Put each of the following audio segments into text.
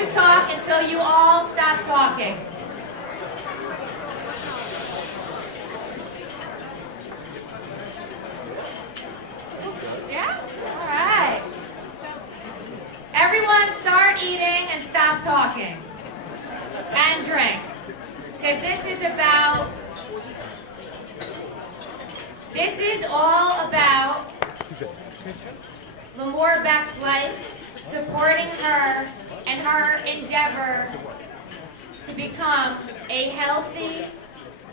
to talk until you all stop talking. Yeah? All right. Everyone start eating and stop talking. And drink. Because this is all about Limor Beck's life, supporting her and her endeavor to become a healthy,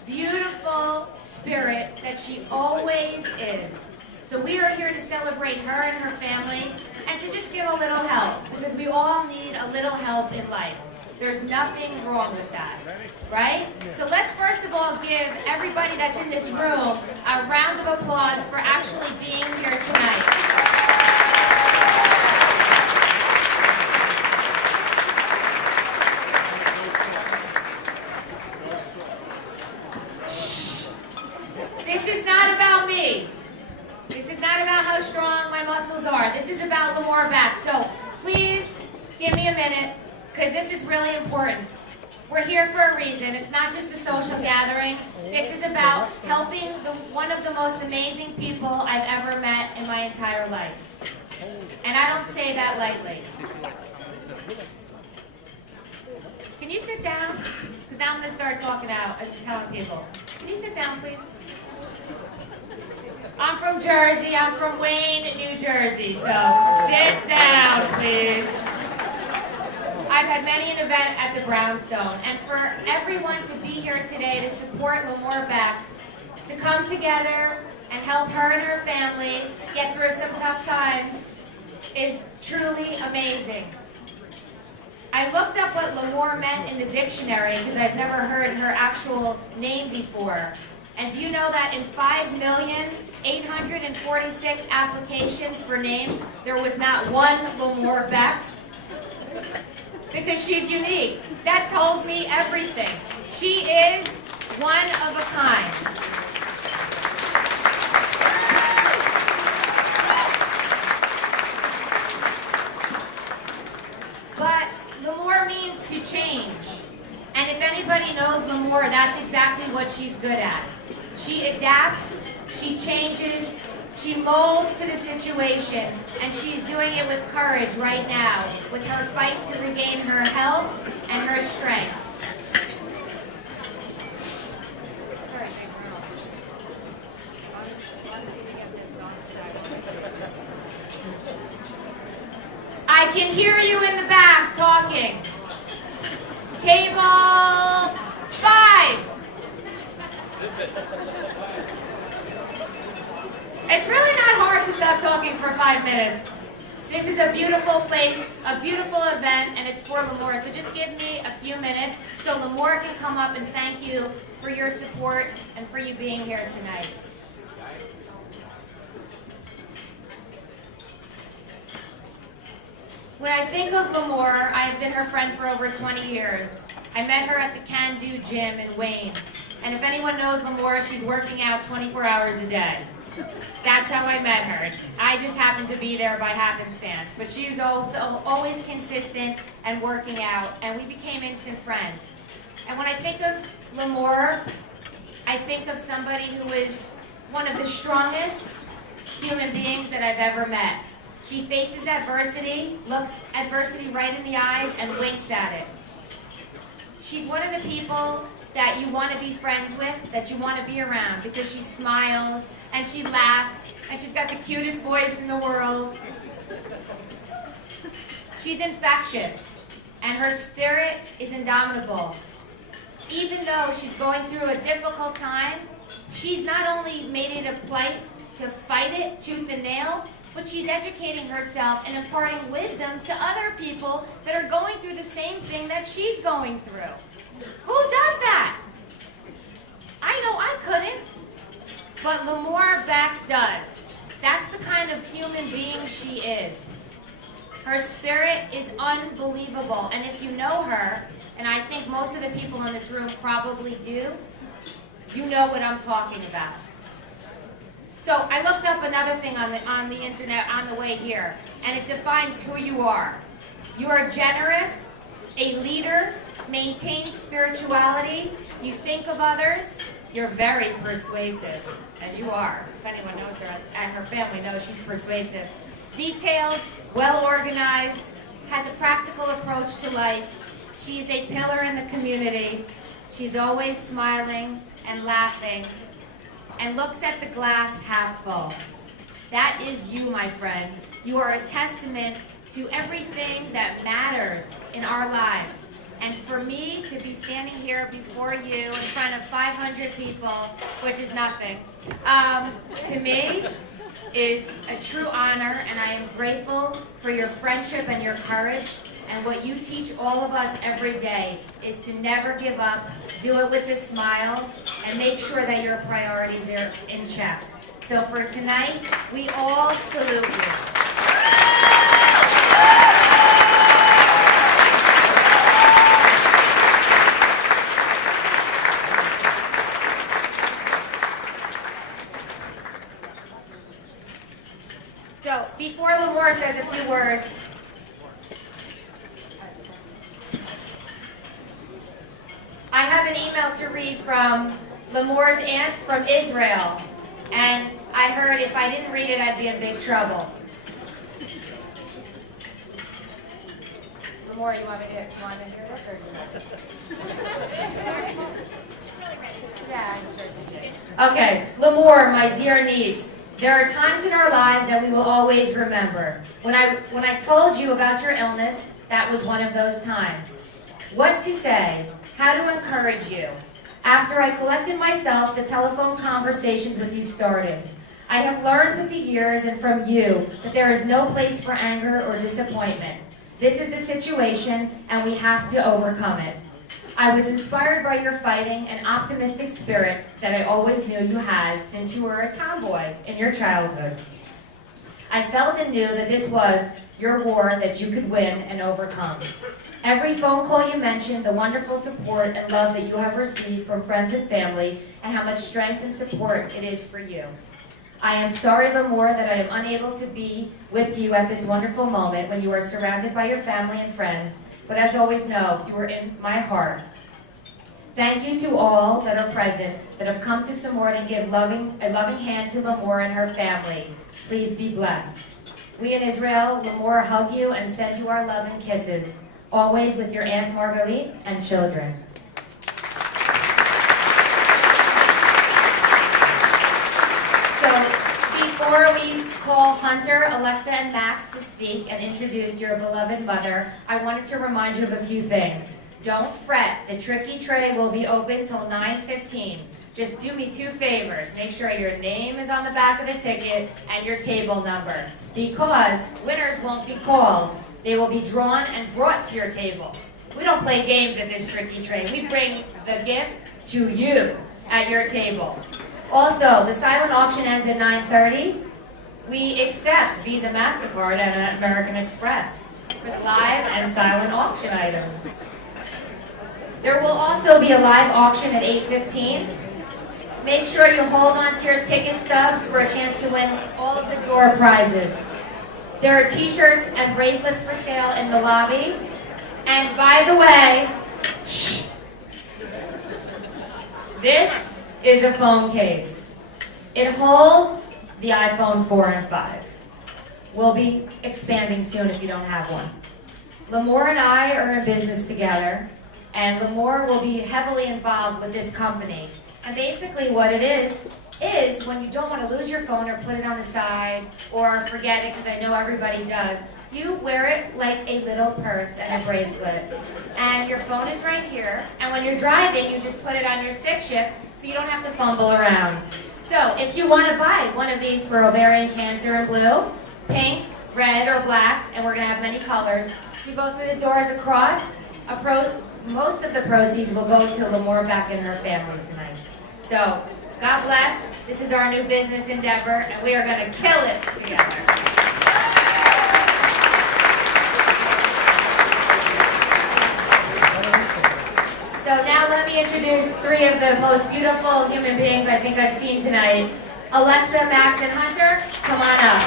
beautiful spirit that she always is. So we are here to celebrate her and her family and to just give a little help, because we all need a little help in life. There's nothing wrong with that, right? So let's first of all give everybody that's in this room a round of applause for actually being here tonight. This is not about me. This is not about how strong my muscles are. This is about Limor Beck. So please give me a minute, because this is really important. We're here for a reason. It's not just a social gathering. This is about helping one of the most amazing people I've ever met in my entire life. And I don't say that lightly. Can you sit down? Because now I'm going to start talking out and telling people. Can you sit down, please? I'm from Jersey. I'm from Wayne, New Jersey. So sit down, please. I've had many an event at the Brownstone, and for everyone to be here today to support Limor Beck, to come together and help her and her family get through some tough times is truly amazing. I looked up what Limor meant in the dictionary because I've never heard her actual name before. And do you know that in 5,846 applications for names, there was not one Limor Beck? Because she's unique. That told me everything. She is one of a kind. But Limor means to change. And if anybody knows Limor, that's exactly what she's good at. She adapts, she changes, she molds to the situation, and she's doing it with courage right now, with her fight to regain her health and her strength. I can hear you in the back talking. Table 5. It's really not hard to stop talking for 5 minutes. This is a beautiful place, a beautiful event, and it's for Limor. So just give me a few minutes so Limor can come up and thank you for your support and for you being here tonight. When I think of Limor, I've been her friend for over 20 years. I met her at the Can Do Gym in Wayne. And if anyone knows Limor, she's working out 24 hours a day. That's how I met her. I just happened to be there by happenstance. But she was also always consistent and working out, and we became instant friends. And when I think of Limor, I think of somebody who is one of the strongest human beings that I've ever met. She faces adversity, looks adversity right in the eyes, and winks at it. She's one of the people that you want to be friends with, that you want to be around, because she smiles, and she laughs, and she's got the cutest voice in the world. She's infectious, and her spirit is indomitable. Even though she's going through a difficult time, she's not only made it a plight to fight it tooth and nail, but she's educating herself and imparting wisdom to other people that are going through the same thing that she's going through. Who does that? I know I couldn't, but Limor Beck does. That's the kind of human being she is. Her spirit is unbelievable, and if you know her, and I think most of the people in this room probably do, you know what I'm talking about. So I looked up another thing on the internet on the way here, and it defines who you are. You are generous, a leader, maintains spirituality, you think of others, you're very persuasive, and you are. If anyone knows her and her family knows she's persuasive. Detailed, well organized, has a practical approach to life. She's a pillar in the community. She's always smiling and laughing and looks at the glass half full. That is you, my friend. You are a testament to everything that matters in our lives. And for me to be standing here before you in front of 500 people, which is nothing, to me is a true honor, and I am grateful for your friendship and your courage. And what you teach all of us every day is to never give up, do it with a smile, and make sure that your priorities are in check. So for tonight, we all salute you. So before Limor says a few words, I have an email to read from Limor's aunt from Israel, and I heard if I didn't read it, I'd be in big trouble. Limor, you want to hear this, or yeah. Okay, Limor, my dear niece. There are times in our lives that we will always remember. When I told you about your illness, that was one of those times. What to say, how to encourage you. After I collected myself, the telephone conversations with you started. I have learned with the years and from you that there is no place for anger or disappointment. This is the situation, and we have to overcome it. I was inspired by your fighting and optimistic spirit that I always knew you had since you were a tomboy in your childhood. I felt and knew that this was your war that you could win and overcome. Every phone call you mentioned the wonderful support and love that you have received from friends and family, and how much strength and support it is for you. I am sorry, Limor, that I am unable to be with you at this wonderful moment when you are surrounded by your family and friends, but as always know, you are in my heart. Thank you to all that are present that have come to Samor and give a loving hand to Limor and her family. Please be blessed. We in Israel, Limor, hug you and send you our love and kisses, always with your Aunt Marguerite and children. Before we call Hunter, Alexa, and Max to speak and introduce your beloved mother, I wanted to remind you of a few things. Don't fret. The tricky tray will be open till 9:15. Just do me two favors. Make sure your name is on the back of the ticket and your table number, because winners won't be called. They will be drawn and brought to your table. We don't play games at this tricky tray. We bring the gift to you at your table. Also, the silent auction ends at 9:30. We accept Visa, MasterCard, and American Express for the live and silent auction items. There will also be a live auction at 8:15. Make sure you hold on to your ticket stubs for a chance to win all of the door prizes. There are t-shirts and bracelets for sale in the lobby. And by the way, shh, this is a phone case. It holds the iPhone 4 and 5. We'll be expanding soon if you don't have one. Limor and I are in business together, and Limor will be heavily involved with this company. And basically what it is when you don't want to lose your phone or put it on the side or forget it, because I know everybody does, you wear it like a little purse and a bracelet. And your phone is right here, and when you're driving, you just put it on your stick shift so you don't have to fumble around. So if you want to buy one of these for ovarian cancer in blue, pink, red, or black, and we're going to have many colors, you go through the doors across. Most of the proceeds will go to Limor, Beck, and her family tonight. So God bless. This is our new business endeavor, and we are going to kill it together. So now let me introduce three of the most beautiful human beings I think I've seen tonight. Alexa, Max, and Hunter, come on up.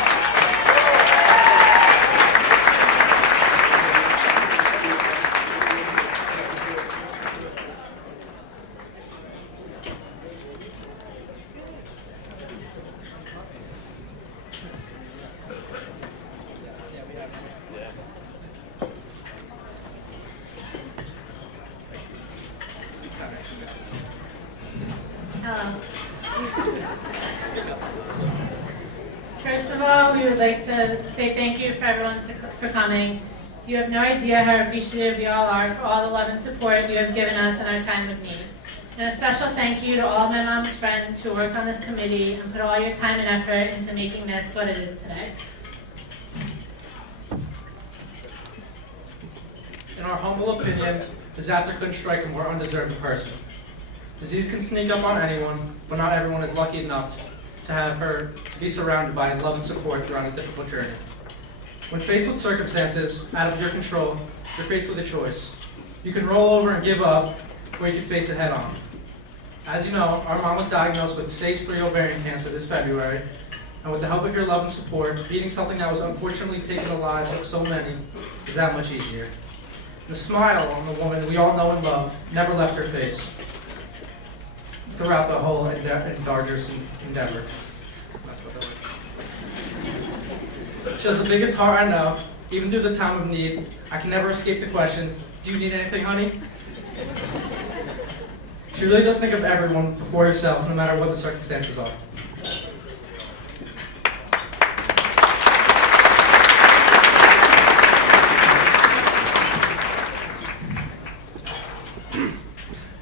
all, we would like to say thank you for everyone for coming. You have no idea how appreciative we all are for all the love and support you have given us in our time of need. And a special thank you to all my mom's friends who worked on this committee and put all your time and effort into making this what it is today. In our humble opinion, disaster couldn't strike a more undeserved person. Disease can sneak up on anyone, but not everyone is lucky enough to have her be surrounded by love and support throughout a difficult journey. When faced with circumstances out of your control, you're faced with a choice. You can roll over and give up, or you can face it head on. As you know, our mom was diagnosed with stage 3 ovarian cancer this February, and with the help of your love and support, beating something that was unfortunately taking the lives of so many is that much easier. The smile on the woman we all know and love never left her face throughout the whole endeavor. She has the biggest heart I know. Even through the time of need, I can never escape the question, do you need anything, honey? She really does think of everyone before herself, no matter what the circumstances are.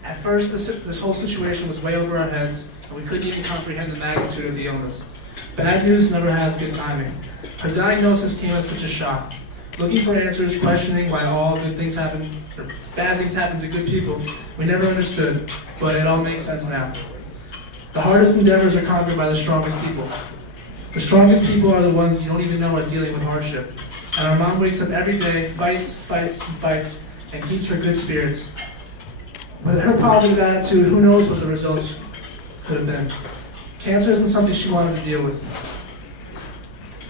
At first, this whole situation was way over our heads, and we couldn't even comprehend the magnitude of the illness. Bad news never has good timing. Her diagnosis came as such a shock. Looking for answers, questioning why all good things happen, or bad things happen to good people, we never understood, but it all makes sense now. The hardest endeavors are conquered by the strongest people. The strongest people are the ones you don't even know are dealing with hardship. And our mom wakes up every day, fights, and keeps her good spirits. With her positive attitude, who knows what the results could have been. Cancer isn't something she wanted to deal with.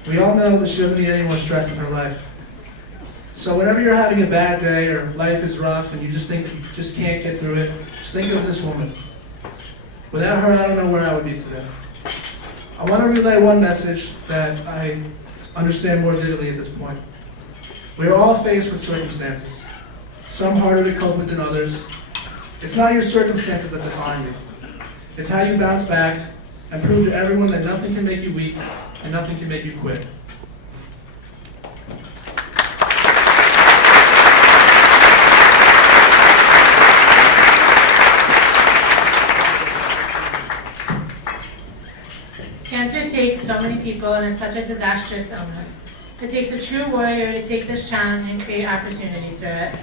We all know that she doesn't need any more stress in her life. So whenever you're having a bad day or life is rough and you just think that you just can't get through it, just think of this woman. Without her, I don't know where I would be today. I want to relay one message that I understand more vividly at this point. We are all faced with circumstances, some harder to cope with than others. It's not your circumstances that define you. It's how you bounce back and prove to everyone that nothing can make you weak and nothing can make you quit. Cancer takes so many people, and it's such a disastrous illness. It takes a true warrior to take this challenge and create opportunity through it.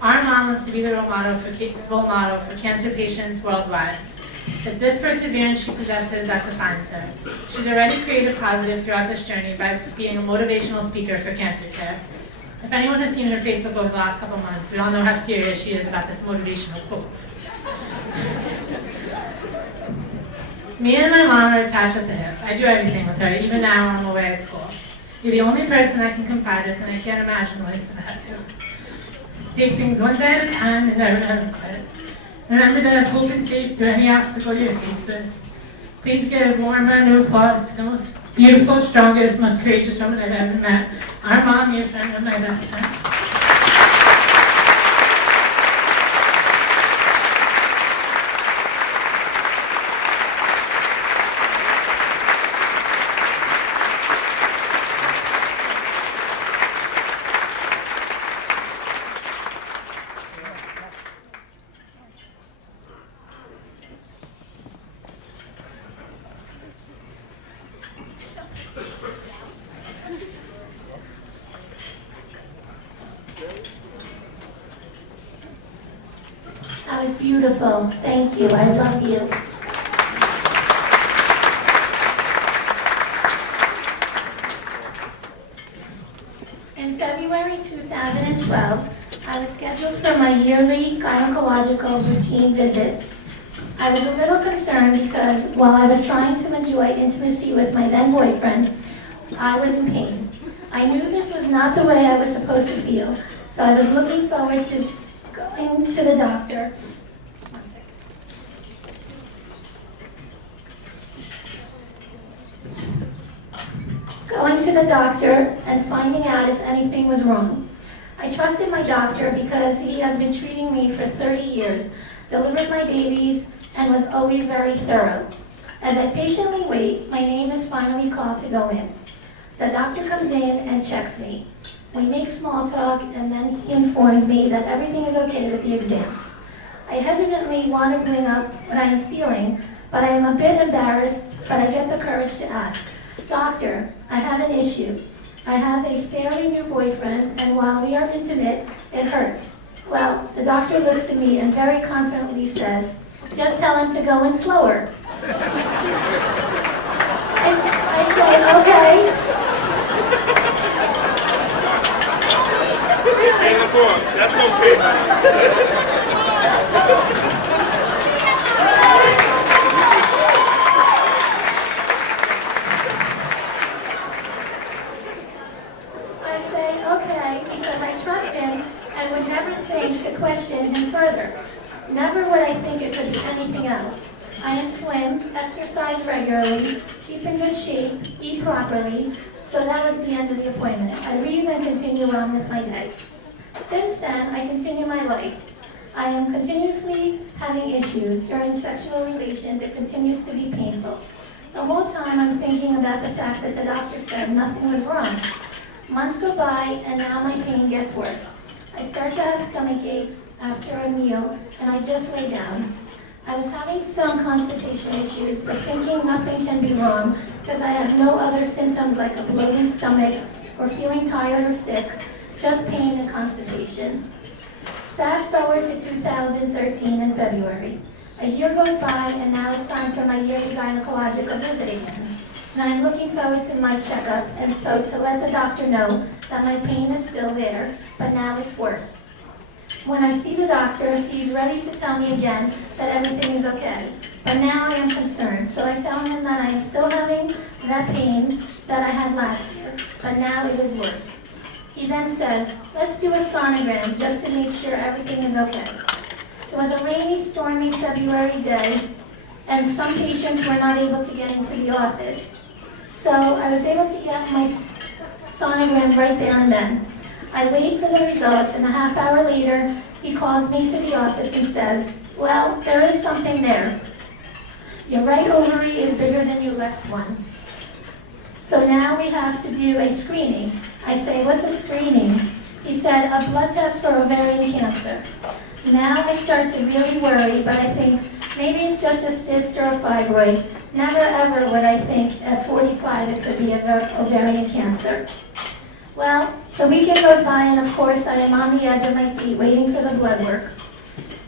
Our mom wants to be the role model for cancer patients worldwide. It's this perseverance she possesses that defines her. She's already created positive throughout this journey by being a motivational speaker for cancer care. If anyone has seen her Facebook over the last couple months, we all know how serious she is about this motivational quotes. Me and my mom are attached at the hip. I do everything with her, even now when I'm away at school. You're the only person I can confide with, and I can't imagine life without you. Take things one day at a time and never quit. Remember to have hope and faith through any obstacle you're faced with. Please give a warm round of applause to the most beautiful, strongest, most courageous woman I've ever met. Our mom, your friend, and my best friend. That was beautiful. Thank you. I love you. In February 2012, I was scheduled for my yearly gynecological routine visit. I was a little concerned because while I was trying to enjoy intimacy with my then boyfriend, I was in pain. I knew this was not the way I was supposed to feel, so I was looking forward to going to the doctor. Going to the doctor and finding out if anything was wrong. I trusted my doctor because he has been treating me for 30 years, delivered my babies, and was always very thorough. As I patiently wait, my name is finally called to go in. The doctor comes in and checks me. We make small talk, and then he informs me that everything is okay with the exam. I hesitantly want to bring up what I am feeling, but I am a bit embarrassed, but I get the courage to ask, "Doctor, I have an issue. I have a fairly new boyfriend, and while we are intimate, it hurts." Well, the doctor looks at me and very confidently says, "Just tell him to go in slower." I say, "Okay." Hey, Limor, that's okay. I say, "Okay," because I trust him and would never think to question him further. Never would I think it could be anything else. I am slim, exercise regularly, keep in good shape, eat properly, so that was the end of the appointment. I leave and continue on with my day. Since then, I continue my life. I am continuously having issues. During sexual relations, it continues to be painful. The whole time I'm thinking about the fact that the doctor said nothing was wrong. Months go by, and now my pain gets worse. I start to have stomach aches after a meal, and I just lay down. I was having some constipation issues, but thinking nothing can be wrong because I have no other symptoms like a bloated stomach or feeling tired or sick, just pain and constipation. Fast forward to 2013 in February. A year goes by, and now it's time for my yearly gynecological visit again. And I'm looking forward to my checkup, and so to let the doctor know that my pain is still there, but now it's worse. When I see the doctor, he's ready to tell me again that everything is okay. But now I am concerned, so I tell him that I am still having that pain that I had last year, but now it is worse. He then says, "Let's do a sonogram just to make sure everything is okay." It was a rainy, stormy February day, and some patients were not able to get into the office. So I was able to get my sonogram right there and then. I wait for the results, and a half hour later, he calls me to the office and says, "Well, there is something there. Your right ovary is bigger than your left one. So now we have to do a screening." I say, "What's a screening?" He said, "A blood test for ovarian cancer." Now I start to really worry, but I think maybe it's just a cyst or a fibroid. Never ever would I think at 45 it could be ovarian cancer. Well, the weekend goes by, and of course I am on the edge of my seat waiting for the blood work.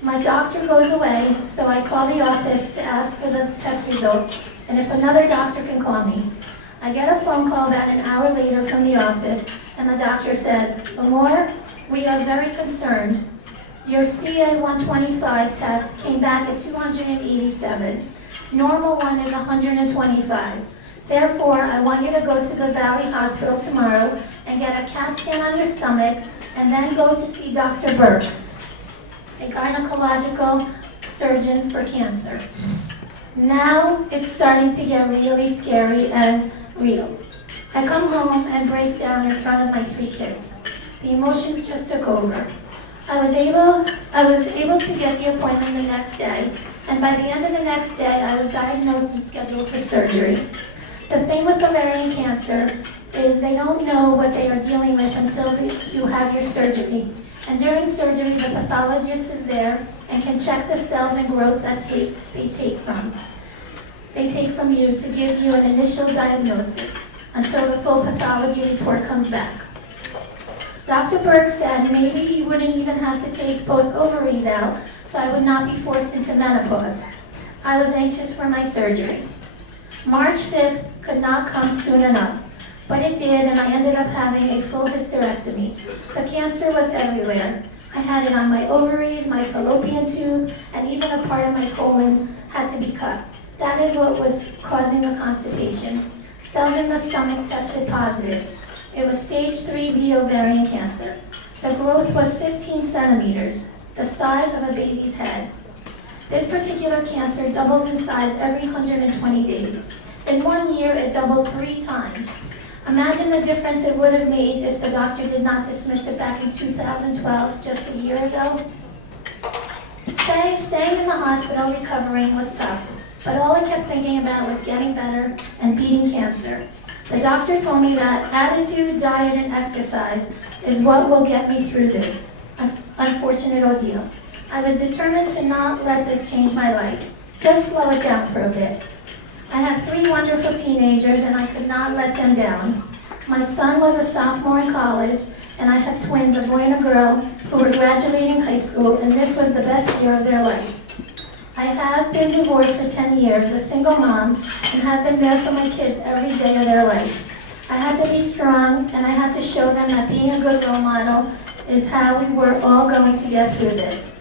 My doctor goes away, so I call the office to ask for the test results, and if another doctor can call me. I get a phone call about an hour later from the office, and the doctor says, "Limor, we are very concerned. Your CA-125 test came back at 287. Normal one is 125. Therefore, I want you to go to the Valley Hospital tomorrow and get a CAT scan on your stomach, and then go to see Dr. Beck, a gynecological surgeon for cancer." Now it's starting to get really scary and real. I come home and break down in front of my 3 kids. The emotions just took over. I was able to get the appointment the next day, and by the end of the next day, I was diagnosed and scheduled for surgery. The thing with ovarian cancer is they don't know what they are dealing with until you have your surgery. And during surgery, the pathologist is there and can check the cells and growth that they take from you to give you an initial diagnosis until the full pathology report comes back. Dr. Beck said maybe he wouldn't even have to take both ovaries out, so I would not be forced into menopause. I was anxious for my surgery. March 5th could not come soon enough, but it did, and I ended up having a full hysterectomy. The cancer was everywhere. I had it on my ovaries, my fallopian tube, and even a part of my colon had to be cut. That is what was causing the constipation. Cells in the stomach tested positive. It was stage 3B ovarian cancer. The growth was 15 centimeters, the size of a baby's head. This particular cancer doubles in size every 120 days. In 1 year, it doubled 3 times. Imagine the difference it would have made if the doctor did not dismiss it back in 2012, just a year ago. Staying in the hospital recovering was tough, but all I kept thinking about was getting better and beating cancer. The doctor told me that attitude, diet, and exercise is what will get me through this unfortunate ordeal. I was determined to not let this change my life, just slow it down for a bit. I have 3 wonderful teenagers and I could not let them down. My son was a sophomore in college, and I have twins, a boy and a girl, who were graduating high school, and this was the best year of their life. I have been divorced for 10 years, a single mom, and have been there for my kids every day of their life. I had to be strong, and I had to show them that being a good role model is how we were all going to get through this.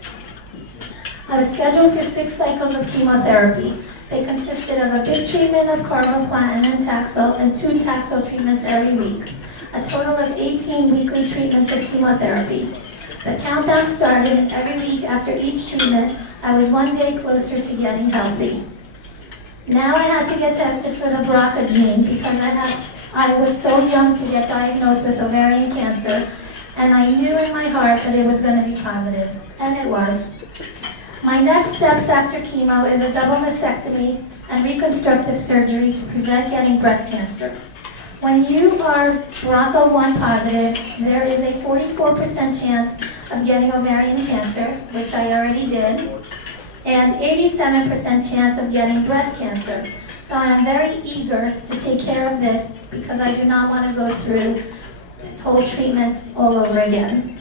I was scheduled for 6 cycles of chemotherapy. They consisted of a big treatment of carboplatin and Taxol and 2 Taxol treatments every week. A total of 18 weekly treatments of chemotherapy. The countdown started, and every week after each treatment, I was 1 day closer to getting healthy. Now I had to get tested for the BRCA gene because I was so young to get diagnosed with ovarian cancer, and I knew in my heart that it was going to be positive, and it was. My next steps after chemo is a double mastectomy and reconstructive surgery to prevent getting breast cancer. When you are BRCA1 positive, there is a 44% chance of getting ovarian cancer, which I already did, and 87% chance of getting breast cancer. So I am very eager to take care of this because I do not want to go through this whole treatment all over again.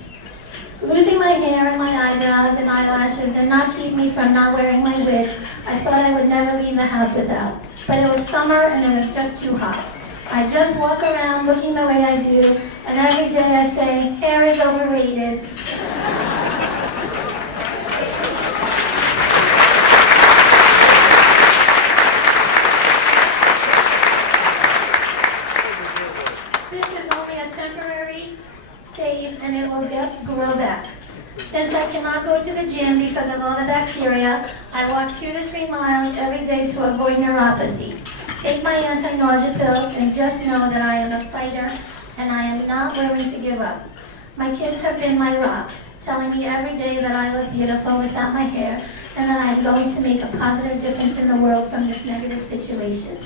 Losing my hair and my eyebrows and eyelashes did not keep me from not wearing my wig. I thought I would never leave the house without. But it was summer and it was just too hot. I just walk around looking the way I do, and every day I say, hair is overrated. This is only a temporary phase and it will grow back. Since I cannot go to the gym because of all the bacteria, I walk 2 to 3 miles every day to avoid neuropathy. Take my anti-nausea pills and just know that I am a fighter and I am not willing to give up. My kids have been my rocks, telling me every day that I look beautiful without my hair and that I am going to make a positive difference in the world from this negative situation.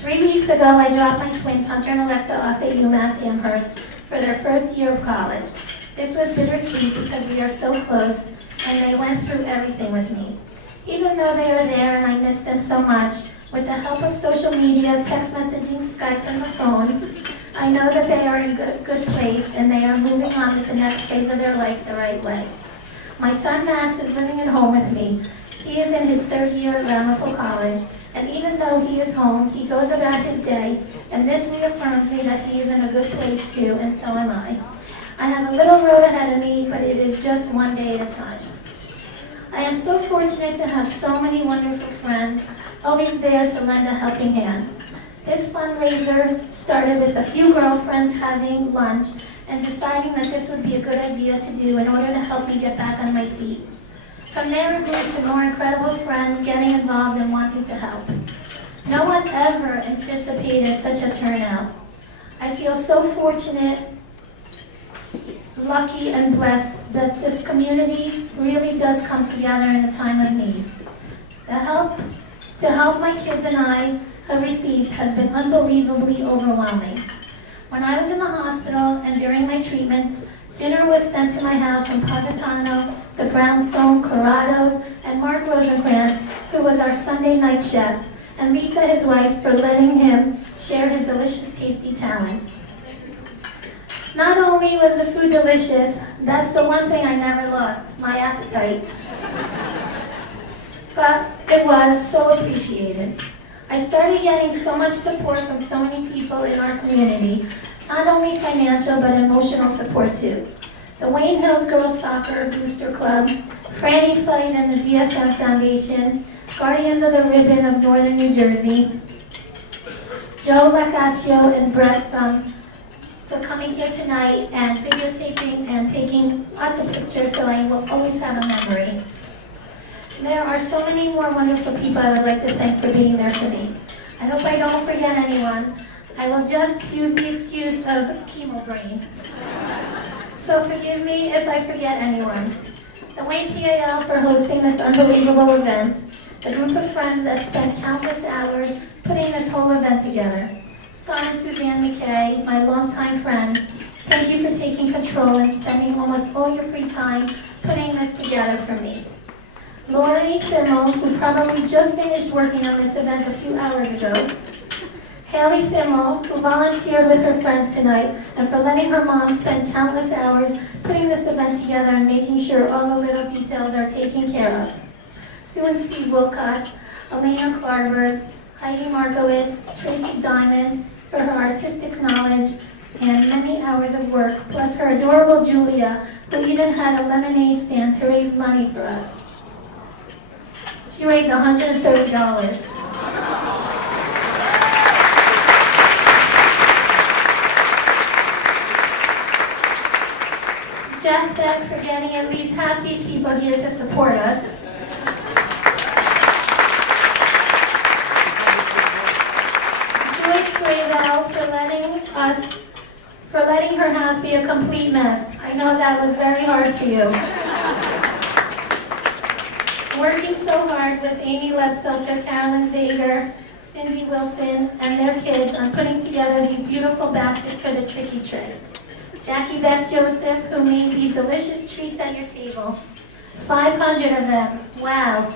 3 weeks ago, I dropped my twins, Hunter and Alexa, off at UMass Amherst for their first year of college. This was bittersweet because we are so close and they went through everything with me. Even though they are there and I miss them so much, with the help of social media, text messaging, Skype, and the phone, I know that they are in a good place and they are moving on with the next phase of their life the right way. My son Max is living at home with me. He is in his 3rd year at Ramapo College, and even though he is home, he goes about his day, and this reaffirms me that he is in a good place too, and so am I. I have a little road ahead of me, but it is just 1 day at a time. I am so fortunate to have so many wonderful friends, always there to lend a helping hand. This fundraiser started with a few girlfriends having lunch and deciding that this would be a good idea to do in order to help me get back on my feet. From there it grew to more incredible friends getting involved and wanting to help. No one ever anticipated such a turnout. I feel so fortunate, lucky, and blessed that this community really does come together in a time of need. The help to help my kids and I have received has been unbelievably overwhelming. When I was in the hospital and during my treatments, dinner was sent to my house from Positano, the Brownstone, Corrados, and Mark Rosenkrantz, who was our Sunday night chef, and Lisa, his wife, for letting him share his delicious, tasty talents. Not only was the food delicious, that's the one thing I never lost, my appetite. But it was so appreciated. I started getting so much support from so many people in our community, not only financial but emotional support too. The Wayne Hills Girls Soccer Booster Club, Franny Fight and the DFM Foundation, Guardians of the Ribbon of Northern New Jersey, Joe Lacascio and Brett for coming here tonight and videotaping and taking lots of pictures so I will always have a memory. There are so many more wonderful people I would like to thank for being there for me. I hope I don't forget anyone. I will just use the excuse of chemo brain. So forgive me if I forget anyone. The Wayne PAL for hosting this unbelievable event. The group of friends that spent countless hours putting this whole event together. Son Suzanne McKay, my longtime friend, thank you for taking control and spending almost all your free time putting this together for me. Lori Thimmel, who probably just finished working on this event a few hours ago. Haley Thimmel, who volunteered with her friends tonight, and for letting her mom spend countless hours putting this event together and making sure all the little details are taken care of. Sue and Steve Wilcox, Elena Clarberg, Heidi Markowitz, Tracy Diamond, for her artistic knowledge and many hours of work, plus her adorable Julia, who even had a lemonade stand to raise money for us. She raised $130. Jeff Beck for getting at least half these people here to support us. Joyce Graydell for letting her house be a complete mess. I know that was very hard for you. Working so hard with Amy Lebsoter, Carolyn Zager, Cindy Wilson, and their kids on putting together these beautiful baskets for the tricky tray. Jackie Beck Joseph, who made these delicious treats at your table. 500 of them. Wow.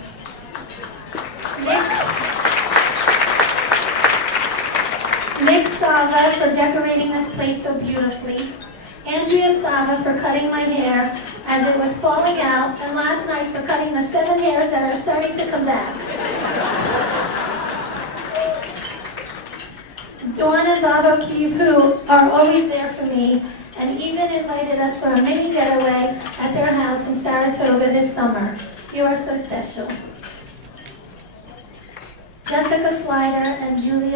Nick Sava for decorating this place so beautifully. Andrea Sava for cutting my hair as it was falling out, and last night for cutting the 7 hairs that are starting to come back. Dawn and Bob O'Keefe, who are always there for me, and even invited us for a mini getaway at their house in Saratoga this summer. You are so special. Jessica Slider and Julie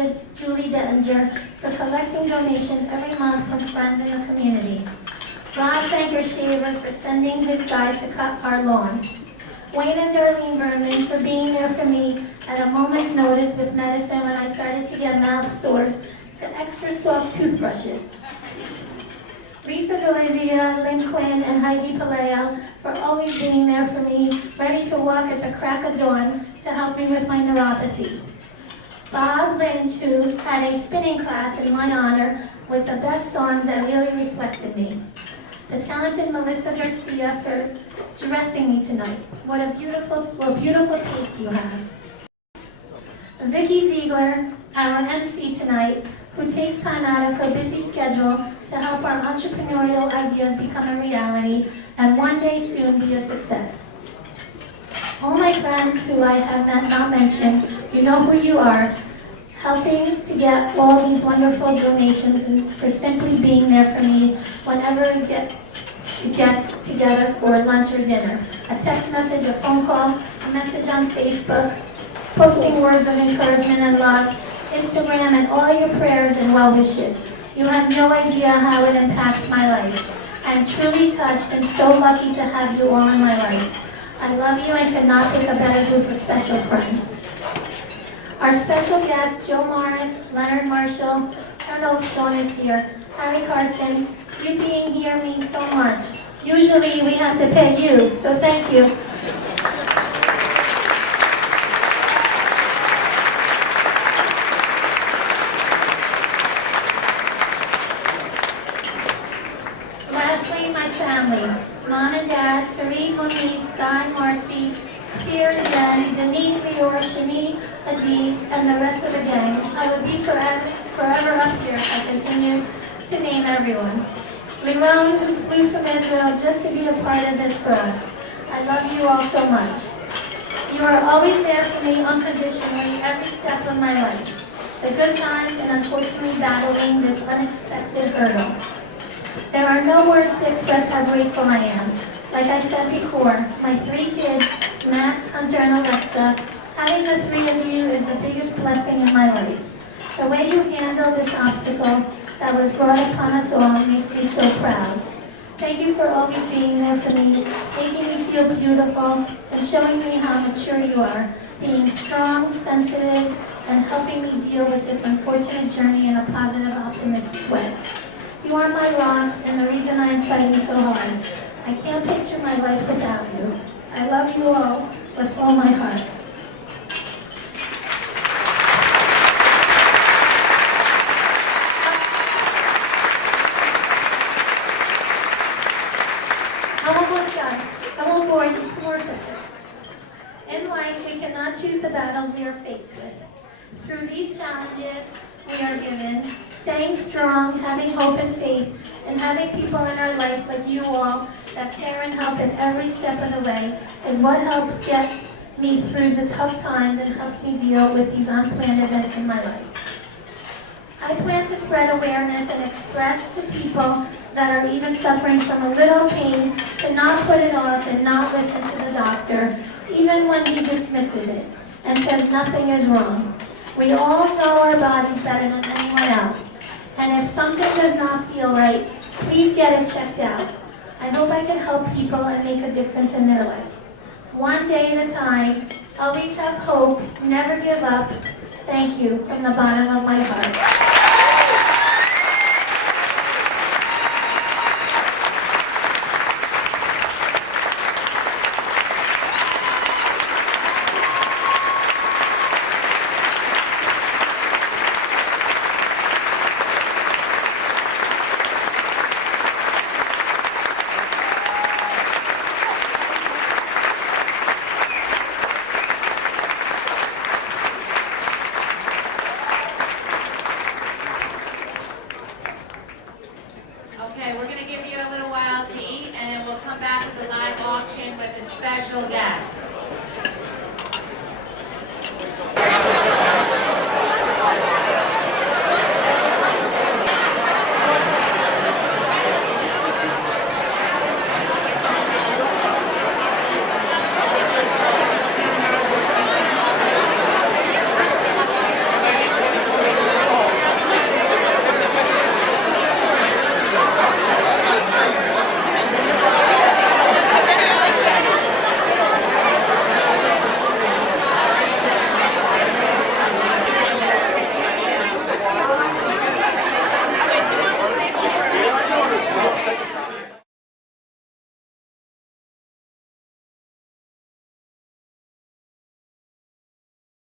Dettinger for collecting donations every month from friends in the community. Rob Banker-Shaver for sending his guys to cut our lawn. Wayne and Darlene Berman for being there for me at a moment's notice with medicine when I started to get mouth sores for extra soft toothbrushes. Lisa Delizia, Lynn Quinn, and Heidi Paleo for always being there for me, ready to walk at the crack of dawn to help me with my neuropathy. Bob Lynch, who had a spinning class in my honor with the best songs that really reflected me. The talented Melissa Garcia for dressing me tonight. What beautiful taste you have. Vicki Ziegler, our MC tonight, who takes time out of her busy schedule to help our entrepreneurial ideas become a reality and one day soon be a success. All my friends who I have not mentioned, you know who you are, helping to get all these wonderful donations and for simply being there for me whenever it gets together for lunch or dinner. A text message, a phone call, a message on Facebook, posting words of encouragement and love, Instagram, and all your prayers and well wishes. You have no idea how it impacts my life. I am truly touched and so lucky to have you all in my life. I love you and could not pick a better group of special friends. Our special guests, Joe Morris, Leonard Marshall, I don't know if Sean is here, Harry Carson, you being here means so much. Usually we have to pay you, so thank you. Lastly, my family. Mom and Dad, Sari, Monique, Guy, Marcy, Pierre, Jen, Denise, Rior, Shani, Adi, and the rest of the gang. I would be forever up here if I continued to name everyone. Ramon, who flew from Israel just to be a part of this for us. I love you all so much. You are always there for me unconditionally every step of my life. The good times and unfortunately battling this unexpected hurdle. There are no words to express how grateful I am. Like I said before, my 3 kids, Max, Hunter, and Alexa, having the 3 of you is the biggest blessing in my life. The way you handle this obstacle that was brought upon us all makes me so proud. Thank you for always being there for me, making me feel beautiful, and showing me how mature you are, being strong, sensitive, and helping me deal with this unfortunate journey in a positive, optimistic way. You are my rock and the reason I am fighting so hard. I can't picture my life without you. I love you all with all my heart. we are faced with. Through these challenges we are given, staying strong, having hope and faith, and having people in our life like you all that care and help at every step of the way is what helps get me through the tough times and helps me deal with these unplanned events in my life. I plan to spread awareness and express to people that are even suffering from a little pain to not put it off and not listen to the doctor, even when he dismisses it and says nothing is wrong. We all know our bodies better than anyone else, and if something does not feel right, please get it checked out. I hope I can help people and make a difference in their life. One day at a time, always have hope, never give up. Thank you from the bottom of my heart. Okay, we're going to give you a little while to eat, and we'll come back with a live auction with a special guest.